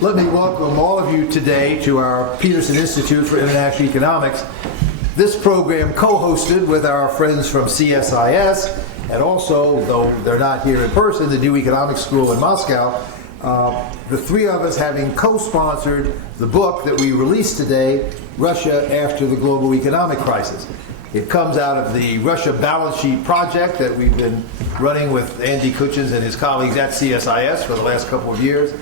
Let me welcome all of you today to our Peterson Institute for International Economics. This program co-hosted with our friends from CSIS, and also, though they're not here in person, the New Economics School in Moscow. The three of us having co-sponsored the book that we released today, Russia After the Global Economic Crisis. It comes out of the Russia Balance Sheet project that we've been running with Andy Kuchins and his colleagues at CSIS for the last couple of years.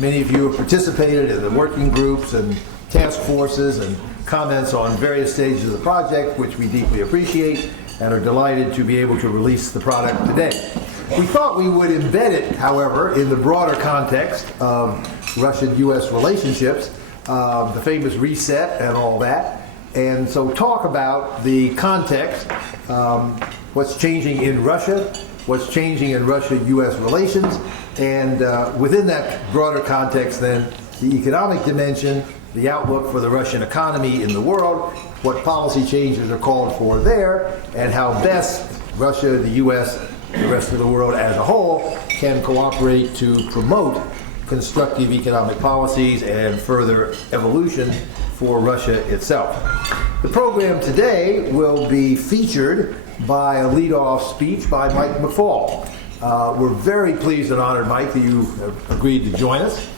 Many of you have participated in the working groups and task forces and comments on various stages of the project, which we deeply appreciate and are delighted to be able to release the product today. We thought we would embed it, however, in the broader context of Russian-U.S. relationships, the famous reset and all that, and so talk about the context, what's changing in Russia, what's changing in Russia-U.S. relations, and within that broader context then, the economic dimension, the outlook for the Russian economy in the world, what policy changes are called for there, and how best Russia, the U.S., the rest of the world as a whole can cooperate to promote constructive economic policies and further evolution for Russia itself. The program today will be featured by a lead-off speech by Mike McFaul. We're very pleased and honored, Mike, that you have agreed to join us.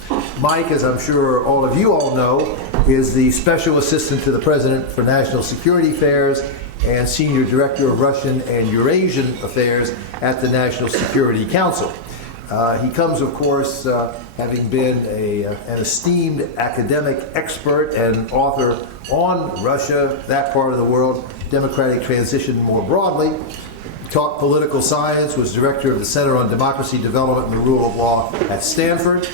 Mike, as I'm sure all of you all know, is the Special Assistant to the President for National Security Affairs and Senior Director of Russian and Eurasian Affairs at the National Security Council. He comes, of course, having been an esteemed academic expert and author on Russia, that part of the world, democratic transition more broadly. Taught political science, was director of the Center on Democracy, Development, and the Rule of Law at Stanford,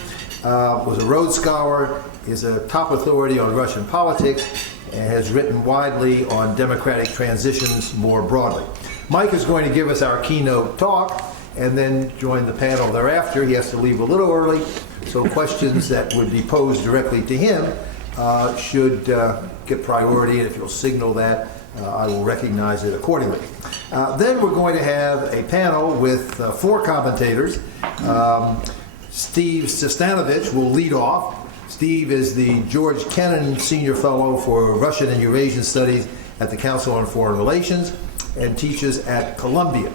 was a Rhodes Scholar, is a top authority on Russian politics, and has written widely on democratic transitions more broadly. Mike is going to give us our keynote talk and then join the panel thereafter. He has to leave a little early, so questions that would be posed directly to him should get priority, and if you'll signal that, I will recognize it accordingly. Then we're going to have a panel with four commentators. Steve Sestanovich will lead off. Steve is the George Kennan Senior Fellow for Russian and Eurasian Studies at the Council on Foreign Relations and teaches at Columbia.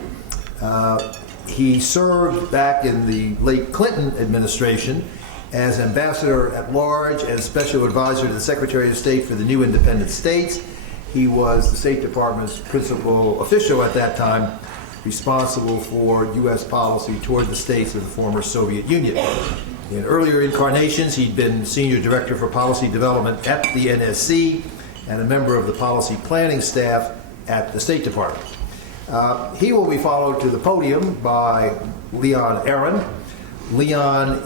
He served back in the late Clinton administration as Ambassador at Large and Special Advisor to the Secretary of State for the New Independent States. He was the State Department's principal official at that time, responsible for U.S. policy toward the states of the former Soviet Union. In earlier incarnations, he'd been Senior Director for Policy Development at the NSC and a member of the policy planning staff at the State Department. He will be followed to the podium by Leon Aron. Leon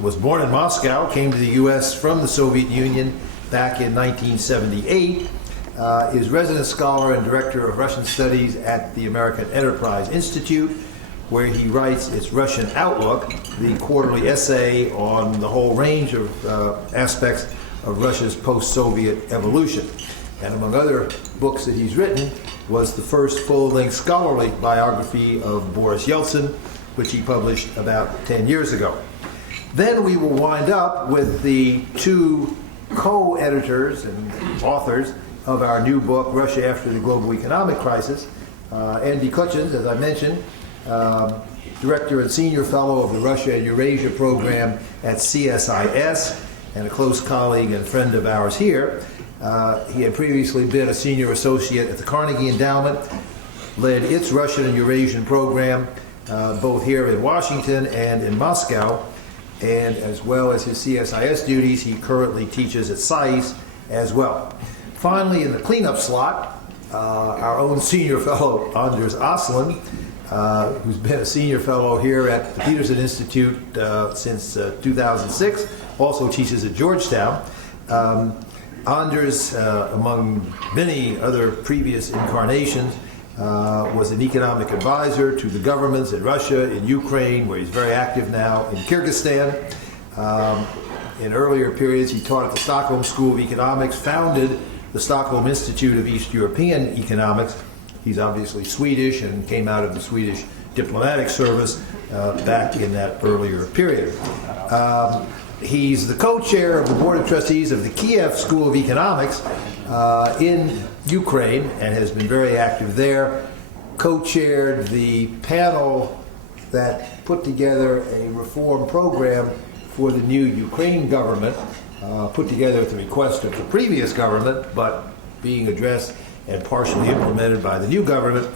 was born in Moscow, came to the U.S. from the Soviet Union back in 1978, is resident scholar and director of Russian studies at the American Enterprise Institute, where he writes its Russian Outlook, the quarterly essay on the whole range of aspects of Russia's post-Soviet evolution. And among other books that he's written was the first full-length scholarly biography of Boris Yeltsin, which he published about 10 years ago. Then we will wind up with the two co-editors and authors of our new book, Russia After the Global Economic Crisis. Andy Kuchins, as I mentioned, Director and Senior Fellow of the Russia and Eurasia Program at CSIS, and a close colleague and friend of ours here. He had previously been a Senior Associate at the Carnegie Endowment, led its Russian and Eurasian Program, both here in Washington and in Moscow, and as well as his CSIS duties, he currently teaches at SAIS as well. Finally, in the cleanup slot, our own Senior Fellow, Anders Slund, who's been a Senior Fellow here at the Peterson Institute since 2006, also teaches at Georgetown. Anders, among many other previous incarnations, was an economic advisor to the governments in Russia, in Ukraine, where he's very active now, in Kyrgyzstan. In earlier periods, he taught at the Stockholm School of Economics, founded the Stockholm Institute of East European Economics. He's obviously Swedish and came out of the Swedish diplomatic service back in that earlier period. He's the co-chair of the Board of Trustees of the Kiev School of Economics in Ukraine and has been very active there. Co-chaired the panel that put together a reform program for the new Ukraine government, put together at the request of the previous government, but being addressed and partially implemented by the new government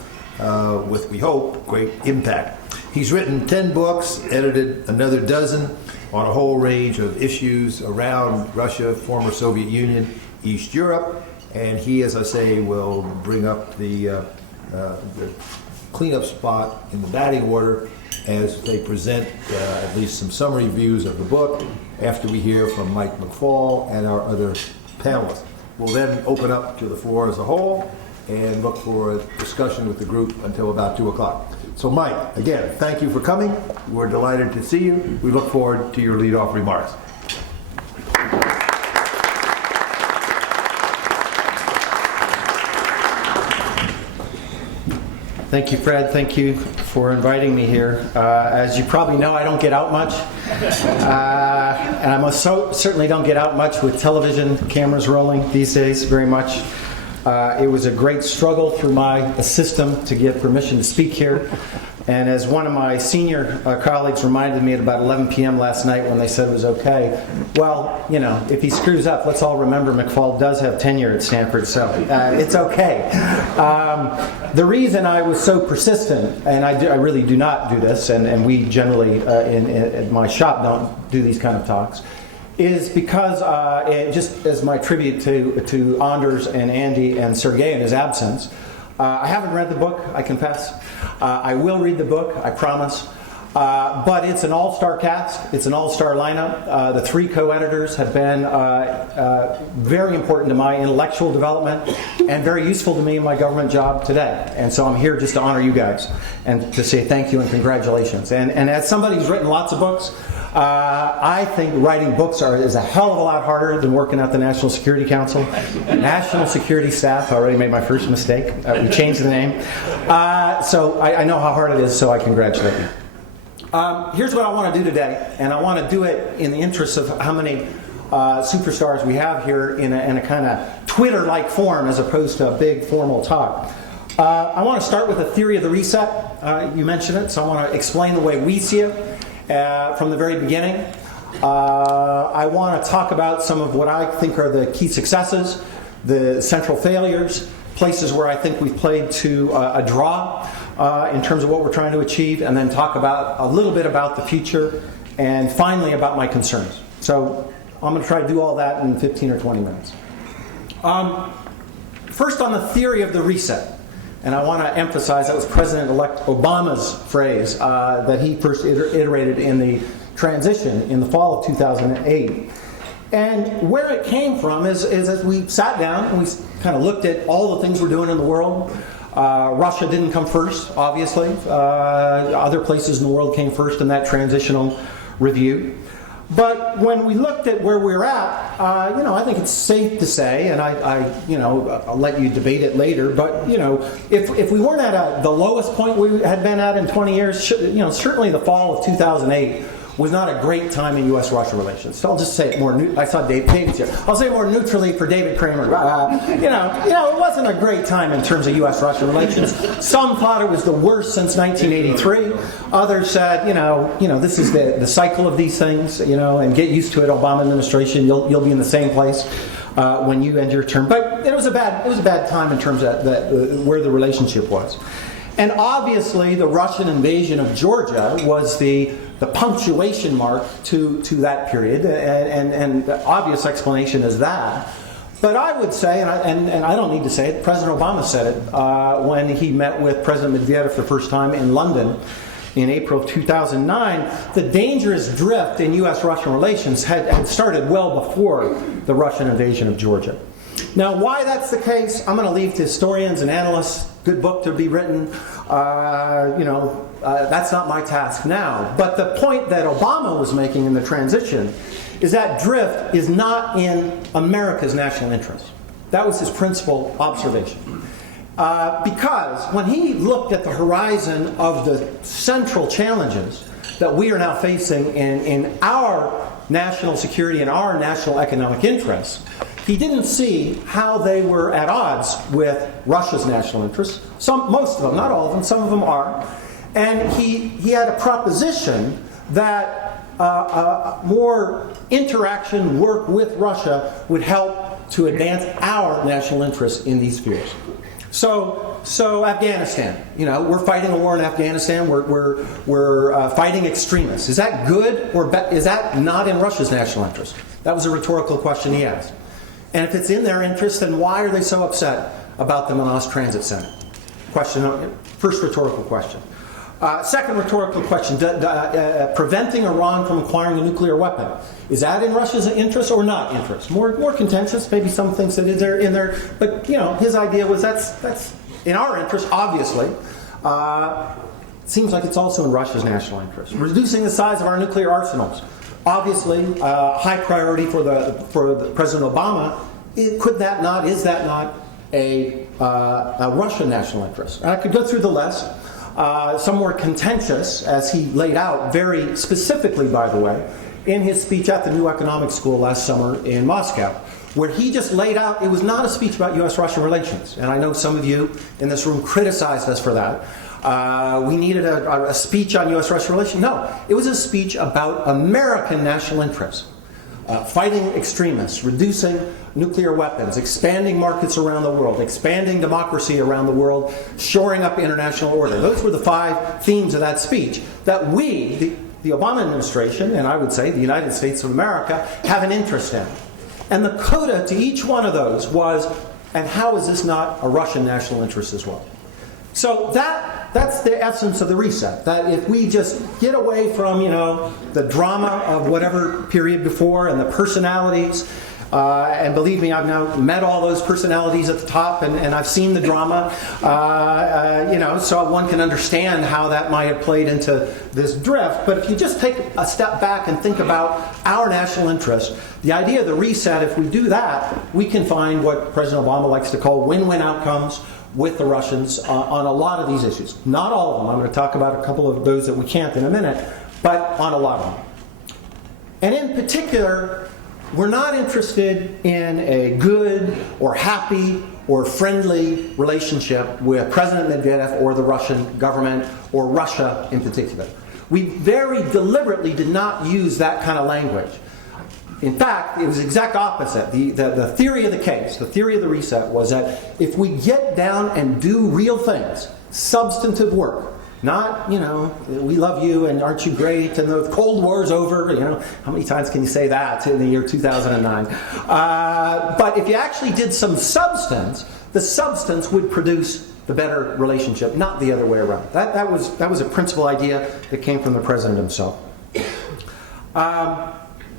with, we hope, great impact. He's written 10 books, edited another dozen on a whole range of issues around Russia, former Soviet Union, East Europe, and he, as I say, will bring up the cleanup spot in the batting order as they present at least some summary views of the book after we hear from Mike McFaul and our other panelists. We'll then open up to the floor as a whole and look for a discussion with the group until about 2 o'clock. So Mike, again, thank you for coming. We're delighted to see you. We look forward to your lead-off remarks. Thank you, Fred. Thank you for inviting me here. As you probably know, I don't get out much. And I certainly don't get out much with television cameras rolling these days very much. It was a great struggle through my system to get permission to speak here. And as one of my senior colleagues reminded me at about 11 p.m. last night when they said it was okay, well, you know, if he screws up, let's all remember McFaul does have tenure at Stanford, so it's okay. The reason I was so persistent, and I really do not do this, and we generally in my shop don't do these kind of talks, is because, just as my tribute to Anders and Andy and Sergei in his absence, I haven't read the book, I confess. I will read the book, I promise. But it's an all-star cast, it's an all-star lineup. The 3 co-editors have been very important to my intellectual development and very useful to me in my government job today. And so I'm here just to honor you guys and to say thank you and congratulations. And as somebody who's written lots of books, I think writing books is a hell of a lot harder than working at the National Security Council. National Security Staff, I already made my first mistake. We changed the name. So I know how hard it is, so I congratulate you. Here's what I want to do today, and I want to do it in the interest of how many superstars we have here in a kind of Twitter-like form as opposed to a big formal talk. I want to start with the theory of the reset. You mentioned it, so I want to explain the way we see it from the very beginning. I want to talk about some of what I think are the key successes, the central failures, places where I think we've played to a draw in terms of what we're trying to achieve, and then talk about a little bit about the future, and finally about my concerns. So I'm going to try to do all that in 15 or 20 minutes. First on the theory of the reset, and I want to emphasize that was President-elect Obama's phrase that he first iterated in the transition in the fall of 2008. And where it came from is as we sat down and we kind of looked at all the things we're doing in the world. Russia didn't come first, obviously. Other places in the world came first in that transitional review. But when we looked at where we're at, I think it's safe to say, and I'll let you debate it later, but if we weren't at the lowest point we had been at in 20 years, certainly the fall of 2008 was not a great time in U.S.-Russia relations. So I'll just say it more. I saw David's here. I'll say it more neutrally for David Kramer. It wasn't a great time in terms of U.S.-Russia relations. Some thought it was the worst since 1983. Others said, this is the cycle of these things. And get used to it, Obama administration. You'll be in the same place when you end your term. But it was a bad time in terms of where the relationship was. And obviously, the Russian invasion of Georgia was the punctuation mark to that period, and the obvious explanation is that. But I would say, and I don't need to say it, President Obama said it when he met with President Medvedev for the first time in London in April of 2009, the dangerous drift in U.S.-Russian relations had started well before the Russian invasion of Georgia. Now, why that's the case, I'm going to leave to historians and analysts. Good book to be written. That's not my task now. But the point that Obama was making in the transition is that drift is not in America's national interest. That was his principal observation. Because when he looked at the horizon of the central challenges that we are now facing in our national security and our national economic interests, he didn't see how they were at odds with Russia's national interests. Most of them, not all of them, some of them are. And he had a proposition that more interaction, work with Russia would help to advance our national interests in these spheres. So Afghanistan, we're fighting a war in Afghanistan. We're fighting extremists. Is that good or is that not in Russia's national interest? That was a rhetorical question he asked. And if it's in their interest, then why are they so upset about the Manas Transit Center? First rhetorical question. Second rhetorical question, preventing Iran from acquiring a nuclear weapon. Is that in Russia's interest or not interest? More contentious, maybe some things that is there in there, but his idea was that's in our interest, obviously. Seems like it's also in Russia's national interest. Reducing the size of our nuclear arsenals. Obviously, high priority for President Obama. Is that not a Russian national interest? And I could go through the list. Some more contentious, as he laid out very specifically, by the way, in his speech at the New Economic School last summer in Moscow, where he just laid out, it was not a speech about U.S.-Russia relations. And I know some of you in this room criticized us for that. We needed a speech on U.S.-Russia relations. No, it was a speech about American national interests. Fighting extremists, reducing nuclear weapons, expanding markets around the world, expanding democracy around the world, shoring up international order. Those were the 5 themes of that speech that we, the Obama administration, and I would say the United States of America, have an interest in. And the coda to each one of those was, and how is this not a Russian national interest as well? So that's the essence of the reset. That if we just get away from, the drama of whatever period before and the personalities, and believe me, I've now met all those personalities at the top, and I've seen the drama, so one can understand how that might have played into this drift. But if you just take a step back and think about our national interest, the idea of the reset, if we do that, we can find what President Obama likes to call win-win outcomes with the Russians on a lot of these issues. Not all of them. I'm going to talk about a couple of those that we can't in a minute, but on a lot of them. And in particular, we're not interested in a good or happy or friendly relationship with President Medvedev or the Russian government or Russia in particular. We very deliberately did not use that kind of language. In fact, it was the exact opposite. The theory of the case, the theory of the reset was that if we get down and do real things, substantive work, not, we love you and aren't you great and the Cold War's over, how many times can you say that in the year 2009? But if you actually did some substance, the substance would produce the better relationship, not the other way around. That was a principal idea that came from the president himself.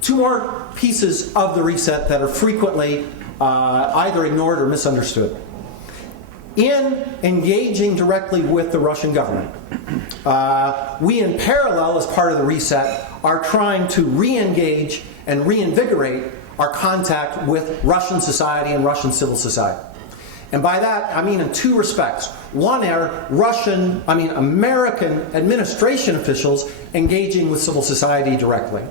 2 more pieces of the reset that are frequently either ignored or misunderstood. In engaging directly with the Russian government, we in parallel, as part of the reset, are trying to re-engage and reinvigorate our contact with Russian society and Russian civil society. And by that, I mean in 2 respects. One are American administration officials engaging with civil society directly.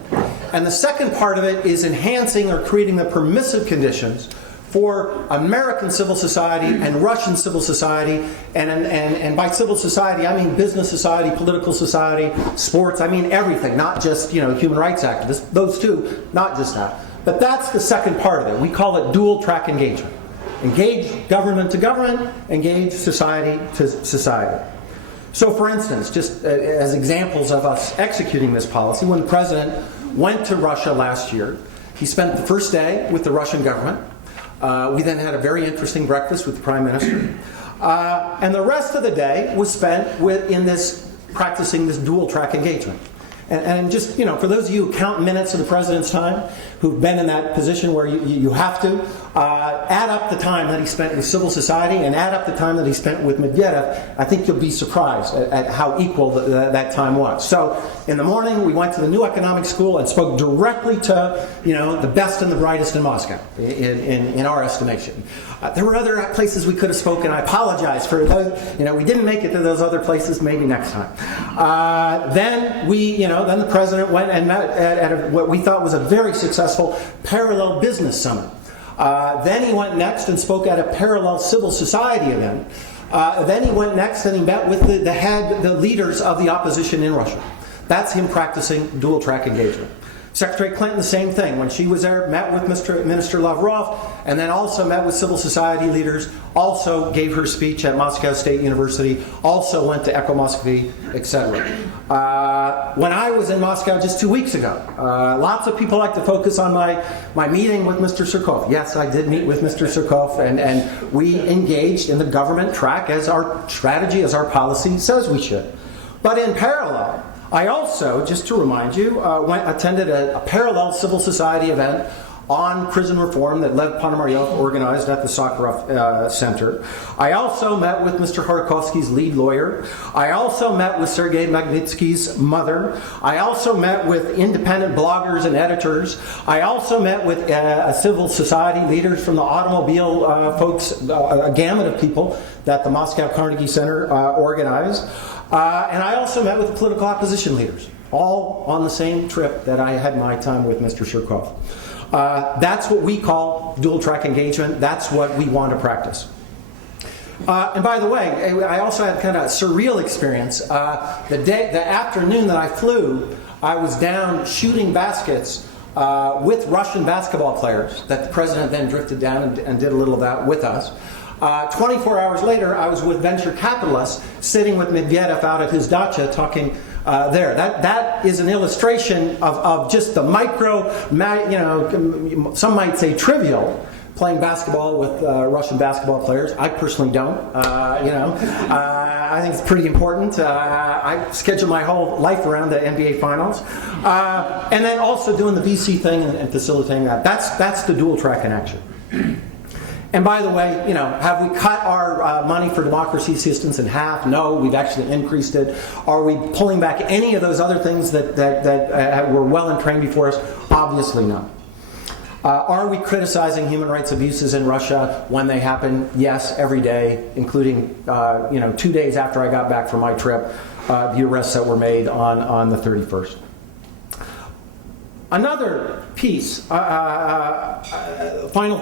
And the second part of it is enhancing or creating the permissive conditions for American civil society and Russian civil society, and by civil society I mean business society, political society, sports, I mean everything, not just human rights activists, those 2, not just that. But that's the second part of it. We call it dual track engagement. Engage government to government, engage society to society. So for instance, just as examples of us executing this policy, when the president went to Russia last year, he spent the first day with the Russian government. We then had a very interesting breakfast with the Prime Minister. And the rest of the day was spent practicing this dual track engagement. And just, for those of you who count minutes of the president's time, who've been in that position where you have to, Add up the time that he spent with civil society and add up the time that he spent with Medvedev, I think you'll be surprised at how equal that time was. So in the morning, we went to the New Economic School and spoke directly to, the best and the brightest in Moscow, in our estimation. There were other places we could have spoken. I apologize for those. We didn't make it to those other places. Maybe next time. Then then the president went and met at what we thought was a very successful parallel business summit. Then he went next and spoke at a parallel civil society event. Then he went next and he met with the leaders of the opposition in Russia. That's him practicing dual-track engagement. Secretary Clinton, the same thing. When she was there, met with Minister Lavrov, and then also met with civil society leaders, also gave her speech at Moscow State University, also went to Echo Moskvy, etc. When I was in Moscow just 2 weeks ago, lots of people like to focus on my meeting with Mr. Surkov. Yes, I did meet with Mr. Surkov, and we engaged in the government track as our strategy, as our policy says we should. But in parallel, I also, just to remind you, attended a parallel civil society event on prison reform that Lev Ponomaryov organized at the Sakharov Center. I also met with Mr. Khodorkovsky's lead lawyer. I also met with Sergei Magnitsky's mother. I also met with independent bloggers and editors. I also met with civil society leaders from the automobile folks, a gamut of people that the Moscow Carnegie Center organized. And I also met with political opposition leaders, all on the same trip that I had my time with Mr. Surkov. That's what we call dual-track engagement. That's what we want to practice. And by the way, I also had kind of a surreal experience. The afternoon that I flew, I was down shooting baskets with Russian basketball players that the president then drifted down and did a little of that with us. 24 hours later, I was with venture capitalists sitting with Medvedev out at his dacha talking there. That is an illustration of just the micro, some might say trivial, playing basketball with Russian basketball players. I personally don't. I think it's pretty important. I schedule my whole life around the NBA Finals. And then also doing the VC thing and facilitating that. That's the dual track in action. And by the way, have we cut our money for democracy assistance in half? No, we've actually increased it. Are we pulling back any of those other things that were well and trained before us? Obviously not. Are we criticizing human rights abuses in Russia when they happen? Yes, every day, including 2 days after I got back from my trip, the arrests that were made on the 31st. Another piece, final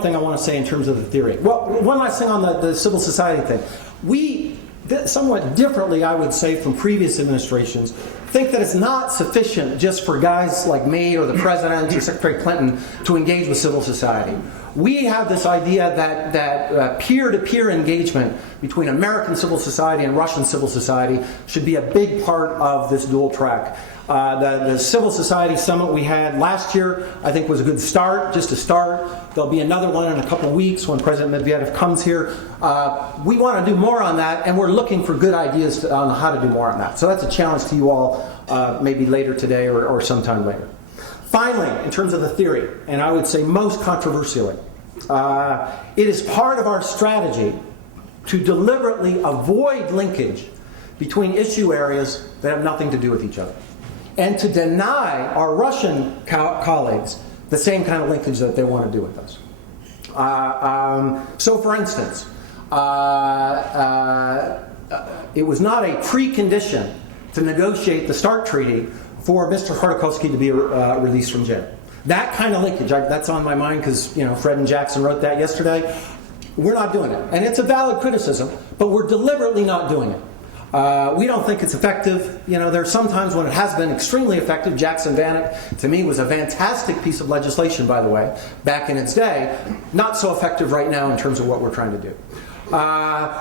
thing I want to say in terms of the theory. Well, one last thing on the civil society thing. We, somewhat differently, I would say, from previous administrations, think that it's not sufficient just for guys like me or the President or Secretary Clinton to engage with civil society. We have this idea that peer-to-peer engagement between American civil society and Russian civil society should be a big part of this dual track. The Civil Society Summit we had last year, I think, was a good start, just a start. There'll be another one in a couple of weeks when President Medvedev comes here. We want to do more on that, and we're looking for good ideas on how to do more on that. So that's a challenge to you all, maybe later today or sometime later. Finally, in terms of the theory, and I would say most controversially, it is part of our strategy to deliberately avoid linkage between issue areas that have nothing to do with each other, and to deny our Russian colleagues the same kind of linkage that they want to do with us. So, for instance, it was not a precondition to negotiate the START treaty for Mr. Khodorkovsky to be released from jail. That kind of linkage, that's on my mind because Fred and Jackson wrote that yesterday. We're not doing it. And it's a valid criticism, but we're deliberately not doing it. We don't think it's effective. There's some times when it has been extremely effective. Jackson-Vanik, to me, was a fantastic piece of legislation, by the way, back in its day. Not so effective right now in terms of what we're trying to do.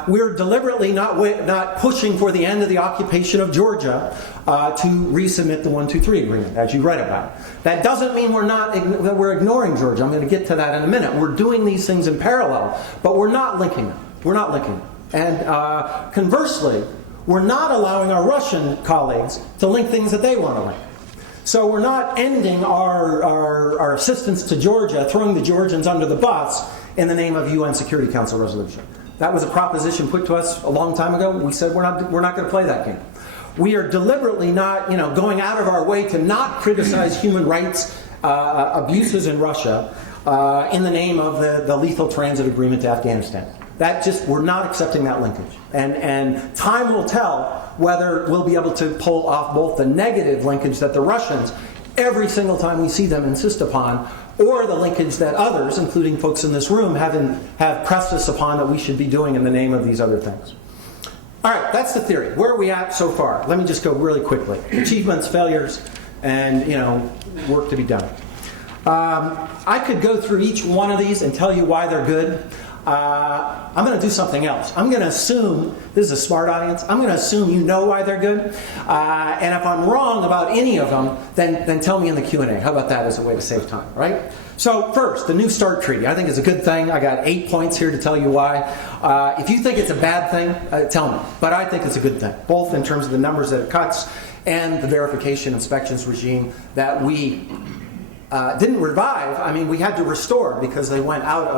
We're deliberately not pushing for the end of the occupation of Georgia to resubmit the 1-2-3 agreement, as you read about. That doesn't mean that we're ignoring Georgia. I'm going to get to that in a minute. We're doing these things in parallel, but we're not linking them. We're not linking them. And conversely, we're not allowing our Russian colleagues to link things that they want to link. So we're not ending our assistance to Georgia, throwing the Georgians under the bus, in the name of UN Security Council resolution. That was a proposition put to us a long time ago. We said we're not going to play that game. We are deliberately not, going out of our way to not criticize human rights abuses in Russia in the name of the lethal transit agreement to Afghanistan. We're not accepting that linkage. And time will tell whether we'll be able to pull off both the negative linkage that the Russians, every single time we see them, insist upon, or the linkage that others, including folks in this room, have pressed us upon that we should be doing in the name of these other things. All right, that's the theory. Where are we at so far? Let me just go really quickly. Achievements, failures, and work to be done. I could go through each one of these and tell you why they're good. I'm going to do something else. I'm going to assume, this is a smart audience, I'm going to assume you know why they're good. And if I'm wrong about any of them, then tell me in the Q&A. How about that as a way to save time, right? So first, the New START Treaty. I think it's a good thing. I got 8 points here to tell you why. If you think it's a bad thing, tell me. But I think it's a good thing, both in terms of the numbers that it cuts and the verification inspections regime that we didn't revive. I mean, we had to restore because they went out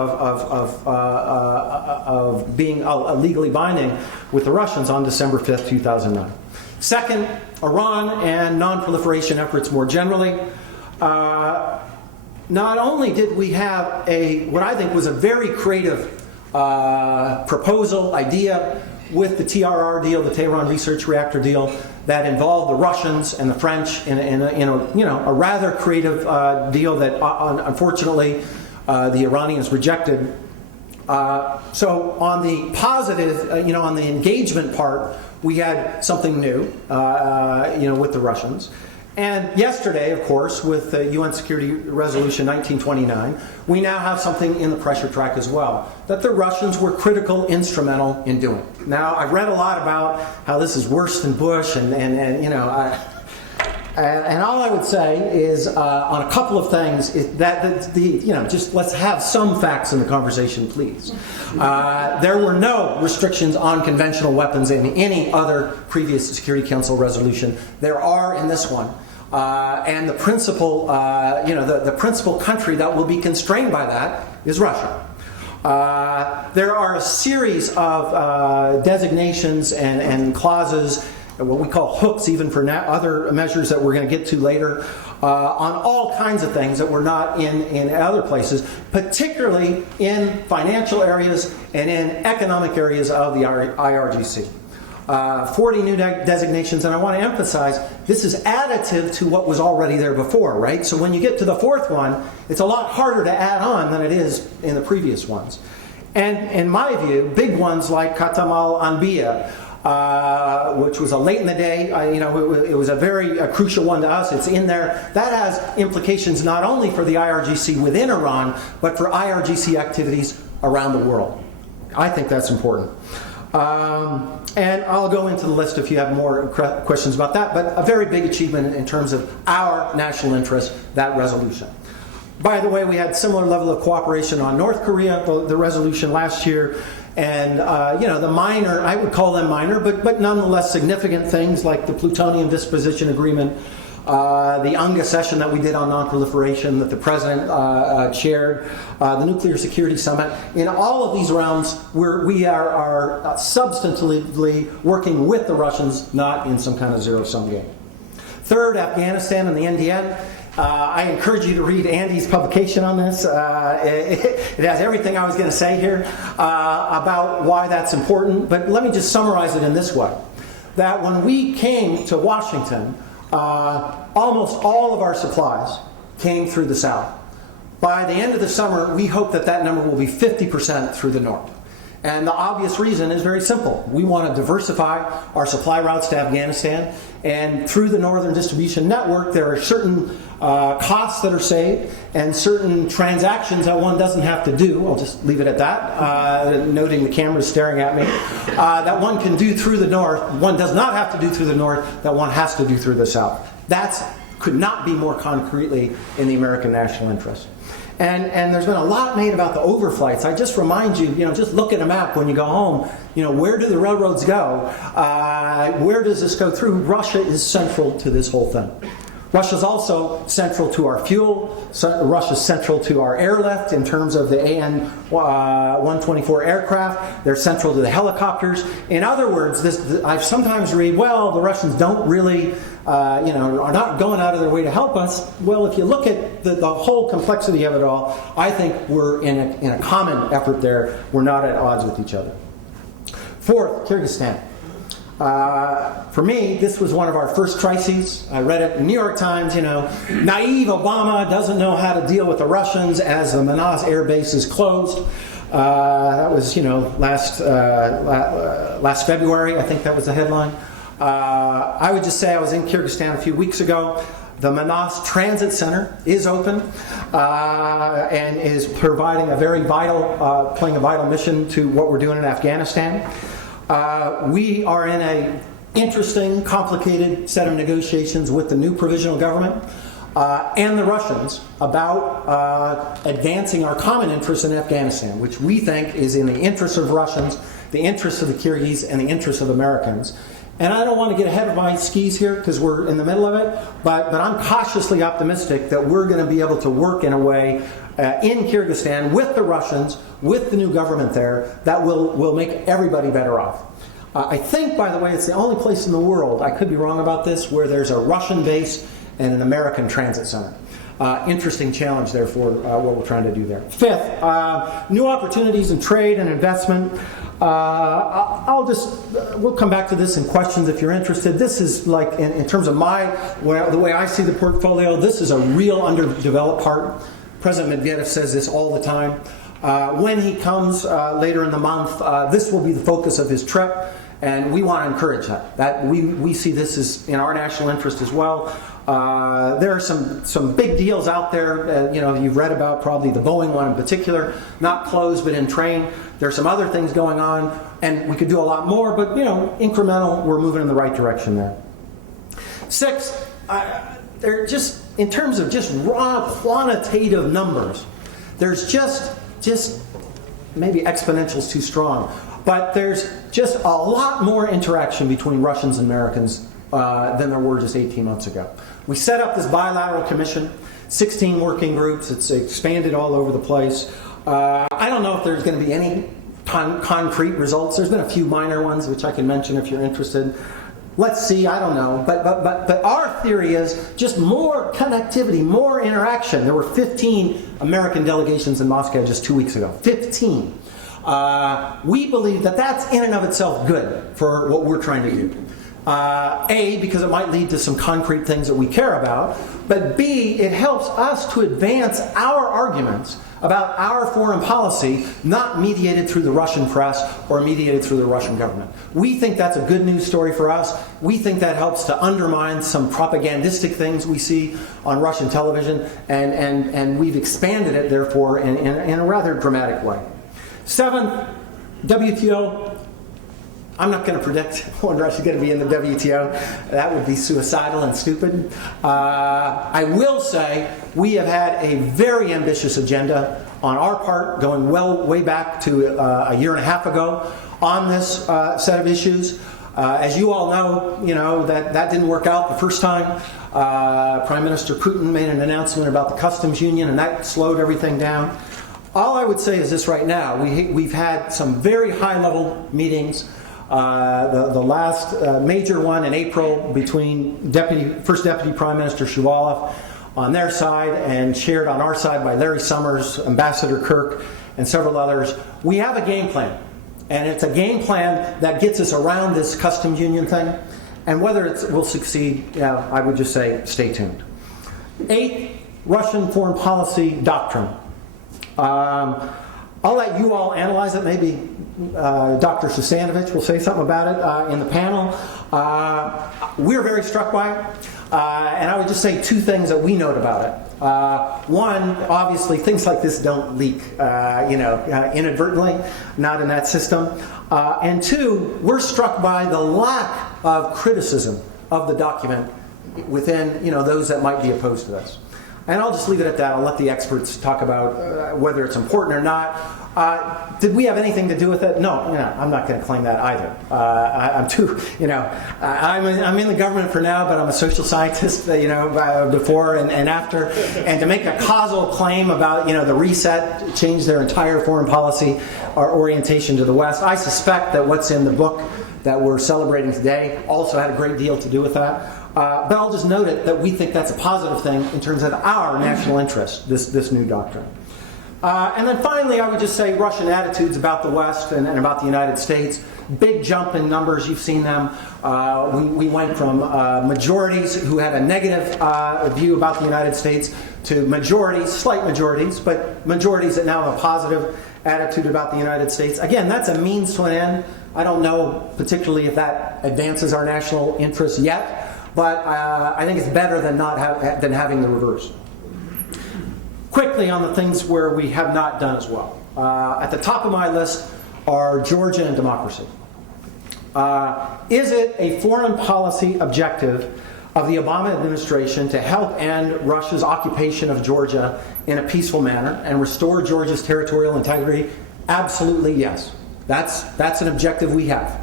of being legally binding with the Russians on December 5th, 2009. Second, Iran and non-proliferation efforts more generally. Not only did we have what I think was a very creative proposal, idea with the TRR deal, the Tehran Research Reactor deal, that involved the Russians and the French in a rather creative deal that unfortunately the Iranians rejected. So on the positive, on the engagement part, we had something new, with the Russians. And yesterday, of course, with the UN Security Resolution 1929, we now have something in the pressure track as well that the Russians were critical, instrumental in doing. Now, I've read a lot about how this is worse than Bush, and all I would say is on a couple of things just let's have some facts in the conversation, please. There were no restrictions on conventional weapons in any other previous Security Council resolution. There are in this one. And the principal, the principal country that will be constrained by that is Russia. There are a series of designations and clauses, what we call hooks even for other measures that we're going to get to later, on all kinds of things that were not in other places, particularly in financial areas and in economic areas of the IRGC. 40 new designations, and I want to emphasize this is additive to what was already there before, right? So when you get to the fourth one, it's a lot harder to add on than it is in the previous ones. And in my view, big ones like khatam alanbiya, which was a late in the day, it was a very crucial one to us. It's in there. That has implications not only for the IRGC within Iran, but for IRGC activities around the world. I think that's important. And I'll go into the list if you have more questions about that, but a very big achievement in terms of our national interest, that resolution. By the way, we had similar level of cooperation on North Korea, the resolution last year, and the minor, I would call them minor, but nonetheless significant things like the plutonium disposition agreement, the UNGA session that we did on non-proliferation that the President chaired, the Nuclear Security Summit. In all of these realms, we are substantively working with the Russians, not in some kind of zero-sum game. Third, Afghanistan and the NDN. I encourage you to read Andy's publication on this. It has everything I was going to say here about why that's important. But let me just summarize it in this way. That when we came to Washington, almost all of our supplies came through the South. By the end of the summer, we hope that number will be 50% through the North. And the obvious reason is very simple. We want to diversify our supply routes to Afghanistan. And through the Northern Distribution Network, there are certain costs that are saved and certain transactions that one doesn't have to do. I'll just leave it at that, noting the camera staring at me. That one can do through the North. One does not have to do through the North, that one has to do through the South. That could not be more concretely in the American national interest. And there's been a lot made about the overflights. I just remind you, just look at a map when you go home. Where do the railroads go? Where does this go through? Russia is central to this whole thing. Russia's also central to our fuel. Russia's central to our airlift in terms of the AN-124 aircraft. They're central to the helicopters. In other words, I sometimes read, well, the Russians don't really, are not going out of their way to help us. Well, if you look at the whole complexity of it all, I think we're in a common effort there. We're not at odds with each other. Fourth, Kyrgyzstan. For me, this was one of our first crises. I read it in the New York Times, naive Obama doesn't know how to deal with the Russians as the Manas air base is closed. That was, last February, I think that was the headline. I would just say I was in Kyrgyzstan a few weeks ago. The Manas Transit Center is open and is providing playing a vital mission to what we're doing in Afghanistan. We are in an interesting, complicated set of negotiations with the new provisional government and the Russians about advancing our common interests in Afghanistan, which we think is in the interests of Russians, the interests of the Kyrgyz, and the interests of Americans. And I don't want to get ahead of my skis here because we're in the middle of it, but I'm cautiously optimistic that we're going to be able to work in a way in Kyrgyzstan with the Russians, with the new government there, that will make everybody better off. I think, by the way, it's the only place in the world, I could be wrong about this, where there's a Russian base and an American transit center. Interesting challenge, therefore, what we're trying to do there. Fifth, new opportunities in trade and investment. We'll come back to this in questions if you're interested. This is like, in terms of the way I see the portfolio, this is a real underdeveloped part. President Medvedev says this all the time. When he comes later in the month, this will be the focus of his trip, and we want to encourage that. We see this as in our national interest as well. There are some big deals out there. You've read about probably the Boeing one in particular, not closed but in train. There's some other things going on, and we could do a lot more, but incremental. We're moving in the right direction there. Sixth, they're just in terms of just raw quantitative numbers. There's just maybe exponential's too strong, but there's just a lot more interaction between Russians and Americans than there were just 18 months ago. We set up this bilateral commission, 16 working groups. It's expanded all over the place. I don't know if there's going to be any concrete results. There's been a few minor ones, which I can mention if you're interested. Let's see, I don't know. But our theory is just more connectivity, more interaction. There were 15 American delegations in Moscow just 2 weeks ago. 15. We believe that that's in and of itself good for what we're trying to do. A, because it might lead to some concrete things that we care about, but B, it helps us to advance our arguments about our foreign policy, not mediated through the Russian press or mediated through the Russian government. We think that's a good news story for us. We think that helps to undermine some propagandistic things we see on Russian television, and we've expanded it, therefore, in a rather dramatic way. Seventh, WTO. I'm not going to predict when Russia's going to be in the WTO. That would be suicidal and stupid. I will say we have had a very ambitious agenda on our part, going way back to a year and a half ago on this set of issues. As you all know, that didn't work out the first time. Prime Minister Putin made an announcement about the customs union, and that slowed everything down. All I would say is this right now. We've had some very high-level meetings. The last major one in April between First Deputy Prime Minister Shuvalov on their side and shared on our side by Larry Summers, Ambassador Kirk, and several others. We have a game plan, and it's a game plan that gets us around this customs union thing. And whether it will succeed, I would just say stay tuned. 8, Russian foreign policy doctrine. I'll let you all analyze it. Maybe Dr. Susanovich will say something about it in the panel. We're very struck by it. And I would just say 2 things that we note about it. One, obviously, things like this don't leak, inadvertently, not in that system. And 2, we're struck by the lack of criticism of the document within, those that might be opposed to this. And I'll just leave it at that. I'll let the experts talk about whether it's important or not. Did we have anything to do with it? No, I'm not going to claim that either. I'm too, I'm in the government for now, but I'm a social scientist, before and after. And to make a causal claim about, the reset changed their entire foreign policy or orientation to the West, I suspect that what's in the book that we're celebrating today also had a great deal to do with that. But I'll just note it that we think that's a positive thing in terms of our national interest, this new doctrine. And then finally, I would just say Russian attitudes about the West and about the United States. Big jump in numbers, you've seen them. We went from majorities who had a negative view about the United States to majorities, slight majorities, but majorities that now have a positive attitude about the United States. Again, that's a means to an end. I don't know particularly if that advances our national interests yet. But I think it's better than than having the reverse. Quickly on the things where we have not done as well. At the top of my list are Georgia and democracy. Is it a foreign policy objective of the Obama administration to help end Russia's occupation of Georgia in a peaceful manner and restore Georgia's territorial integrity? Absolutely yes. That's an objective we have.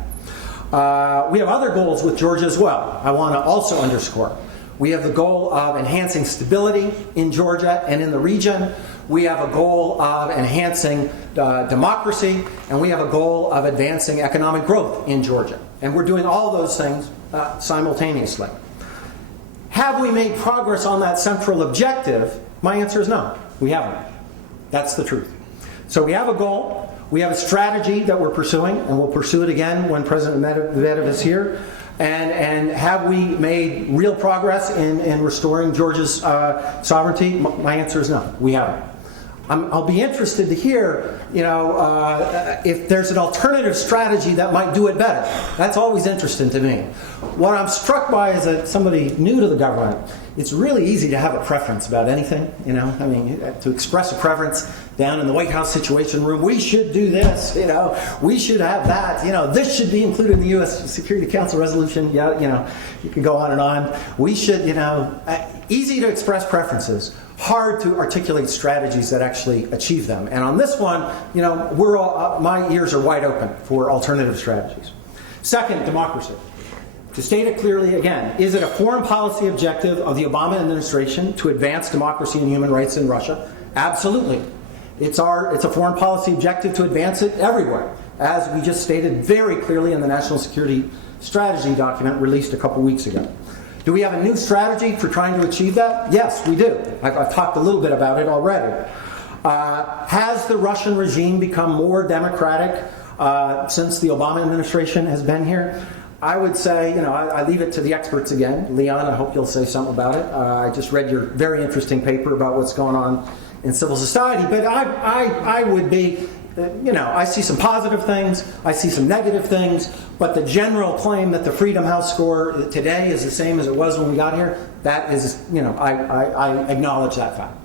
We have other goals with Georgia as well. I want to also underscore. We have the goal of enhancing stability in Georgia and in the region. We have a goal of enhancing democracy, and we have a goal of advancing economic growth in Georgia. And we're doing all those things simultaneously. Have we made progress on that central objective? My answer is no, we haven't. That's the truth. So we have a goal. We have a strategy that we're pursuing, and we'll pursue it again when President Medvedev is here. And have we made real progress in restoring Georgia's sovereignty? My answer is no, we haven't. I'll be interested to hear, if there's an alternative strategy that might do it better. That's always interesting to me. What I'm struck by as somebody new to the government, it's really easy to have a preference about anything, to express a preference down in the White House Situation Room. We should do this, we should have that, this should be included in the U.S. Security Council resolution, you can go on and on. We should, easy to express preferences, hard to articulate strategies that actually achieve them. And on this one, my ears are wide open for alternative strategies. Second, democracy. To state it clearly again, is it a foreign policy objective of the Obama administration to advance democracy and human rights in Russia? Absolutely. It's a foreign policy objective to advance it everywhere, as we just stated very clearly in the National Security Strategy document released a couple weeks ago. Do we have a new strategy for trying to achieve that? Yes, we do. I've talked a little bit about it already. Has the Russian regime become more democratic since the Obama administration has been here? I would say, I leave it to the experts again. Leon, I hope you'll say something about it. I just read your very interesting paper about what's going on in civil society. But I would be, I see some positive things, I see some negative things, but the general claim that the Freedom House score today is the same as it was when we got here, that is, I acknowledge that fact.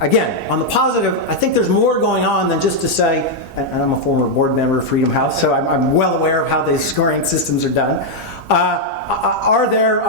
Again, on the positive, I think there's more going on than just to say, and I'm a former board member of Freedom House, so I'm well aware of how these scoring systems are done. Are there,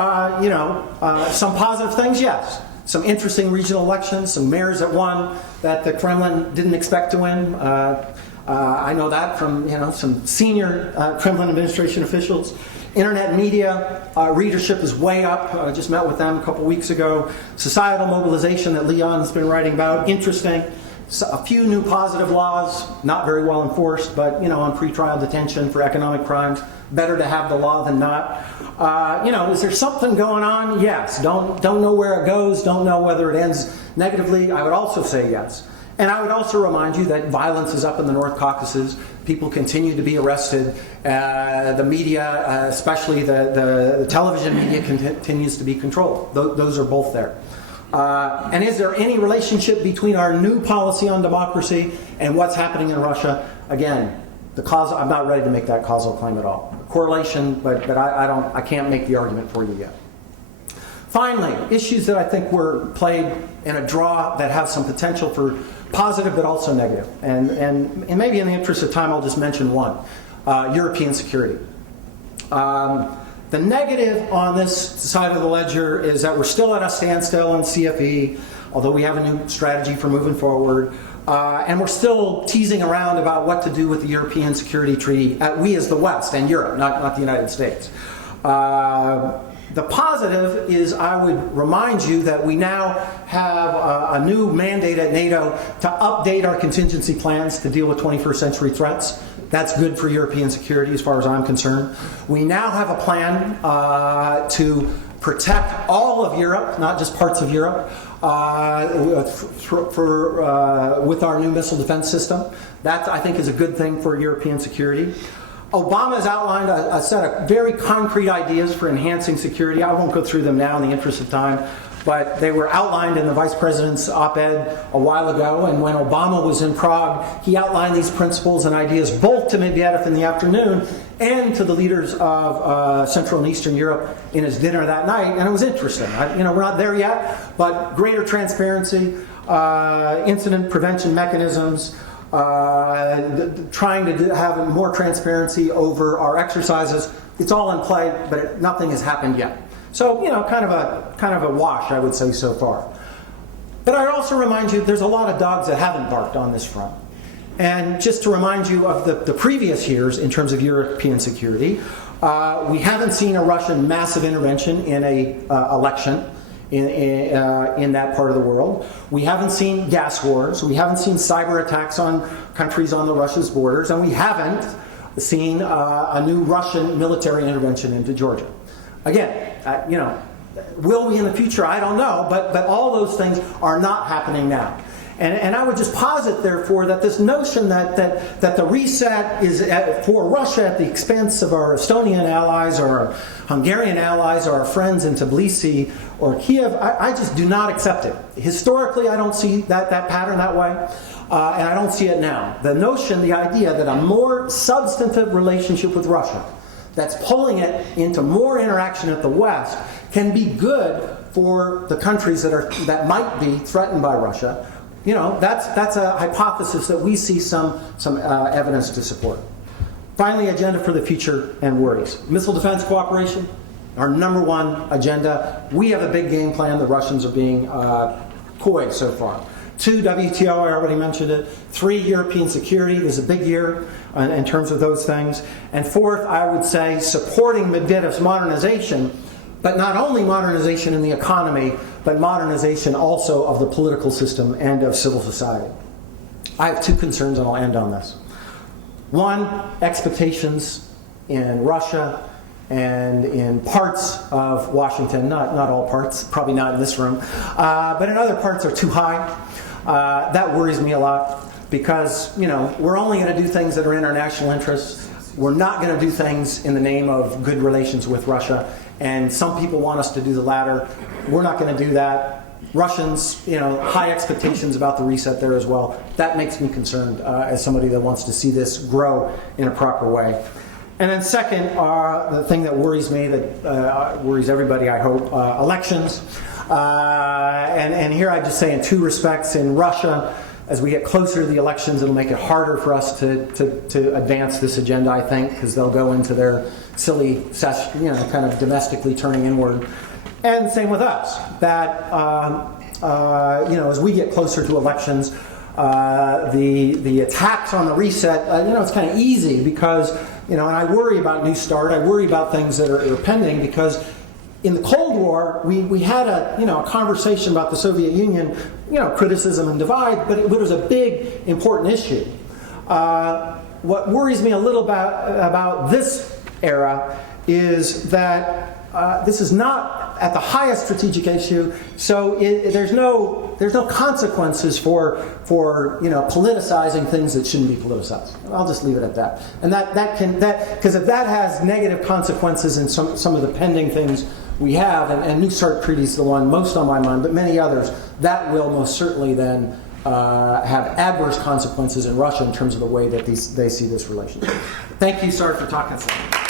some positive things? Yes. Some interesting regional elections, some mayors that won that the Kremlin didn't expect to win. I know that from some senior Kremlin administration officials. Internet media readership is way up. I just met with them a couple weeks ago. Societal mobilization that Leon has been writing about, interesting. So a few new positive laws, not very well enforced, but on pretrial detention for economic crimes, better to have the law than not. Is there something going on? Yes. Don't know where it goes. Don't know whether it ends negatively. I would also say yes. And I would also remind you that violence is up in the North Caucasus. People continue to be arrested. The media, especially the television media, continues to be controlled. Those are both there. And is there any relationship between our new policy on democracy and what's happening in Russia? Again, I'm not ready to make that causal claim at all. Correlation, but I can't make the argument for you yet. Finally, issues that I think were played in a draw that have some potential for positive but also negative. And maybe in the interest of time, I'll just mention one. European security. The negative on this side of the ledger is that we're still at a standstill in CFE, although we have a new strategy for moving forward. And we're still teasing around about what to do with the European Security Treaty, we as the West and Europe, not the United States. The positive is I would remind you that we now have a new mandate at NATO to update our contingency plans to deal with 21st century threats. That's good for European security as far as I'm concerned. We now have a plan to protect all of Europe, not just parts of Europe, with our new missile defense system. That, I think, is a good thing for European security. Obama has outlined a set of very concrete ideas for enhancing security. I won't go through them now in the interest of time, but they were outlined in the Vice President's op-ed a while ago, and when Obama was in Prague, he outlined these principles and ideas both to Medvedev in the afternoon and to the leaders of Central and Eastern Europe in his dinner that night, and it was interesting. We're not there yet, but greater transparency, incident prevention mechanisms, trying to have more transparency over our exercises. It's all in play, but nothing has happened yet. So, kind of a wash, I would say, so far. But I'd also remind you, there's a lot of dogs that haven't barked on this front. And just to remind you of the previous years in terms of European security, we haven't seen a Russian massive intervention in a election in that part of the world. We haven't seen gas wars. We haven't seen cyber attacks on countries on the Russia's borders. And we haven't seen a new Russian military intervention into Georgia. Again, will we in the future? I don't know. But all those things are not happening now. And I would just posit, therefore, that this notion that the reset is for Russia at the expense of our Estonian allies or our Hungarian allies or our friends in Tbilisi or Kiev, I just do not accept it. Historically, I don't see that pattern that way, and I don't see it now. The notion, the idea that a more substantive relationship with Russia that's pulling it into more interaction with the West can be good for the countries that might be threatened by Russia. That's a hypothesis that we see some evidence to support. Finally, agenda for the future and worries. Missile defense cooperation, our number one agenda. We have a big game plan. The Russians are being coy so far. 2, WTO, I already mentioned it. 3, European security. There's a big year in terms of those things. And 4th, I would say, supporting Medvedev's modernization, but not only modernization in the economy, but modernization also of the political system and of civil society. I have 2 concerns, and I'll end on this. 1, expectations in Russia and in parts of Washington, not all parts, probably not in this room, but in other parts are too high. That worries me a lot because, we're only going to do things that are in our national interests. We're not going to do things in the name of good relations with Russia. And some people want us to do the latter. We're not going to do that. Russians, high expectations about the reset there as well. That makes me concerned as somebody that wants to see this grow in a proper way. And then second, the thing that worries me, that worries everybody, I hope, elections. And here I just say in 2 respects, in Russia, as we get closer to the elections, it'll make it harder for us to advance this agenda, I think, because they'll go into their silly, kind of domestically turning inward. And same with us, that, as we get closer to elections, the attacks on the reset, it's kind of easy because, and I worry about New START, I worry about things that are pending because in the Cold War, we had a conversation about the Soviet Union, criticism and divide, but it was a big, important issue. What worries me a little about this era is that this is not at the highest strategic issue, so there's no consequences for politicizing things that shouldn't be politicized. I'll just leave it at that. And because if that has negative consequences in some of the pending things we have, and New START Treaty is the one most on my mind, but many others, that will most certainly then have adverse consequences in Russia in terms of the way that they see this relationship. Thank you. Sorry for talking so long.